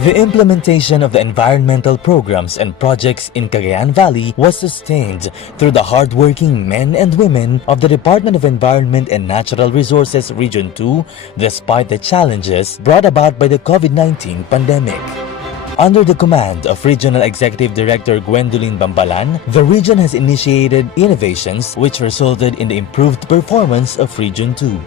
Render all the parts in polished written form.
The implementation of the environmental programs and projects in Cagayan Valley was sustained through the hardworking men and women of the Department of Environment and Natural Resources Region 2 despite the challenges brought about by the COVID-19 pandemic. Under the command of Regional Executive Director Gwendolyn Bambalan, the region has initiated innovations which resulted in the improved performance of Region 2.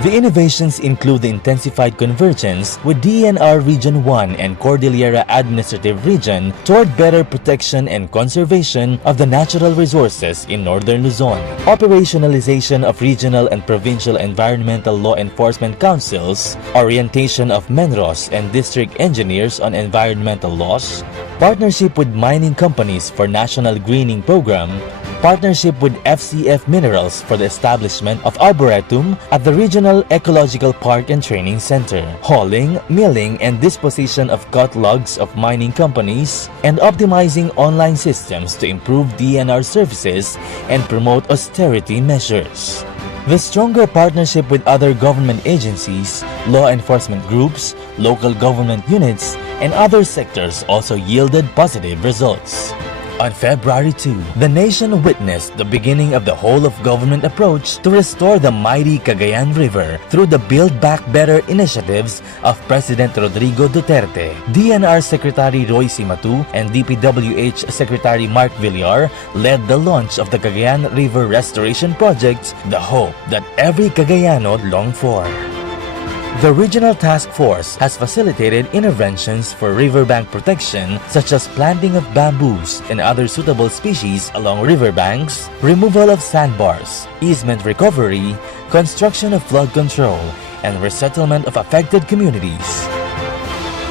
The innovations include the intensified convergence with DENR Region 1 and Cordillera Administrative Region toward better protection and conservation of the natural resources in Northern Luzon, operationalization of regional and provincial environmental law enforcement councils, orientation of MENROS and district engineers on environmental laws, partnership with mining companies for National Greening Program, partnership with FCF Minerals for the establishment of Arboretum at the Regional Ecological Park and Training Center, hauling, milling, and disposition of cut logs of mining companies, and optimizing online systems to improve DNR services and promote austerity measures. The stronger partnership with other government agencies, law enforcement groups, local government units, and other sectors also yielded positive results. On February 2, the nation witnessed the beginning of the whole-of-government approach to restore the mighty Cagayan River through the Build Back Better initiatives of President Rodrigo Duterte. DNR Secretary Roy Simatu and DPWH Secretary Mark Villar led the launch of the Cagayan River Restoration Project, the hope that every Cagayano longed for. The Regional Task Force has facilitated interventions for riverbank protection such as planting of bamboos and other suitable species along riverbanks, removal of sandbars, easement recovery, construction of flood control, and resettlement of affected communities.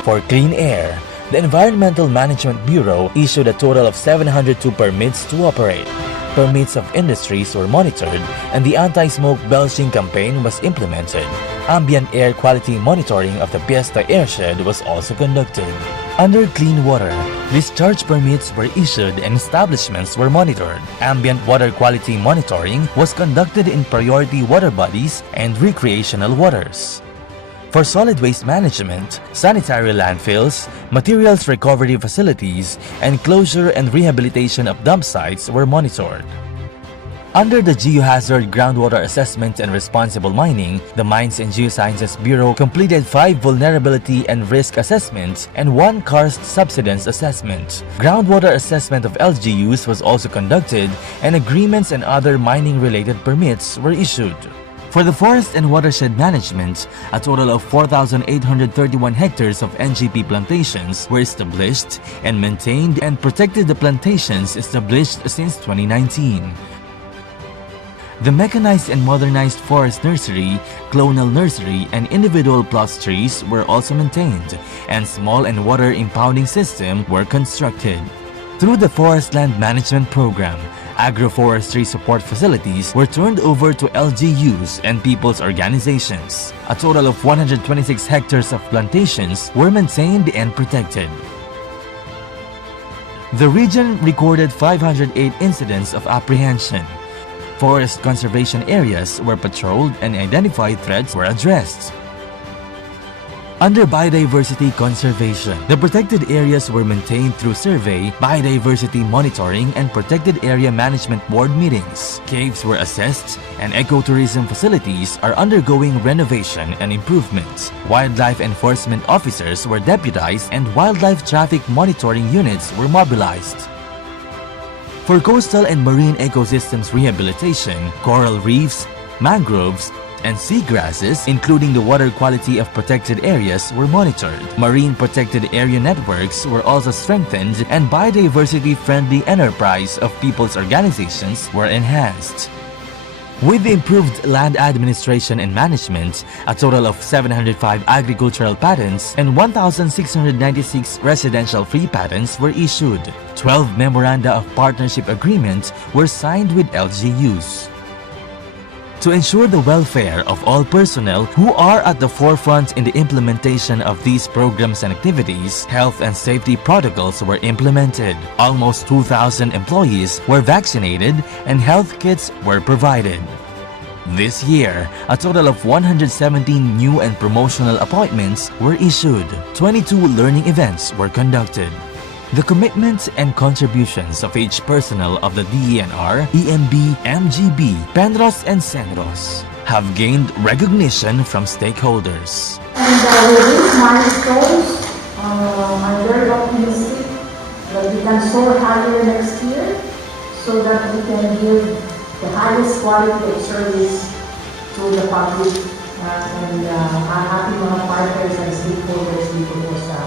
For clean air, the Environmental Management Bureau issued a total of 702 permits to operate. Permits of industries were monitored and the anti-smoke belching campaign was implemented. Ambient air quality monitoring of the Fiesta Airshed was also conducted. Under clean water, discharge permits were issued and establishments were monitored. Ambient water quality monitoring was conducted in priority water bodies and recreational waters. For solid waste management, sanitary landfills, materials recovery facilities, and closure and rehabilitation of dump sites were monitored. Under the Geohazard Groundwater Assessment and Responsible Mining, the Mines and Geosciences Bureau completed 5 vulnerability and risk assessments and 1 karst subsidence assessment. Groundwater assessment of LGUs was also conducted and agreements and other mining-related permits were issued. For the forest and watershed management, a total of 4,831 hectares of NGP plantations were established and maintained and protected the plantations established since 2019. The mechanized and modernized forest nursery, clonal nursery, and individual plus trees were also maintained, and small and water impounding system were constructed. Through the Forest Land Management Program, agroforestry support facilities were turned over to LGUs and people's organizations. A total of 126 hectares of plantations were maintained and protected. The region recorded 508 incidents of apprehension. Forest conservation areas were patrolled and identified threats were addressed. Under biodiversity conservation, the protected areas were maintained through survey, biodiversity monitoring, and protected area management board meetings. Caves were assessed, and ecotourism facilities are undergoing renovation and improvements. Wildlife enforcement officers were deputized and wildlife traffic monitoring units were mobilized. For coastal and marine ecosystems rehabilitation, coral reefs, mangroves, and seagrasses, including the water quality of protected areas, were monitored. Marine protected area networks were also strengthened and biodiversity-friendly enterprise of people's organizations were enhanced. With the improved land administration and management, a total of 705 agricultural patents and 1,696 residential free patents were issued. 12 memoranda of partnership agreements were signed with LGUs. To ensure the welfare of all personnel who are at the forefront in the implementation of these programs and activities, health and safety protocols were implemented. Almost 2,000 employees were vaccinated and health kits were provided. This year, a total of 117 new and promotional appointments were issued. 22 learning events were conducted. The commitments and contributions of each personnel of the DENR, EMB, MGB, Penros, and Senros have gained recognition from stakeholders. And with these milestones, I'm very optimistic that we can soar higher next year so that we can give the highest quality of service to the public and ang ating mga partners and stakeholders dito po sa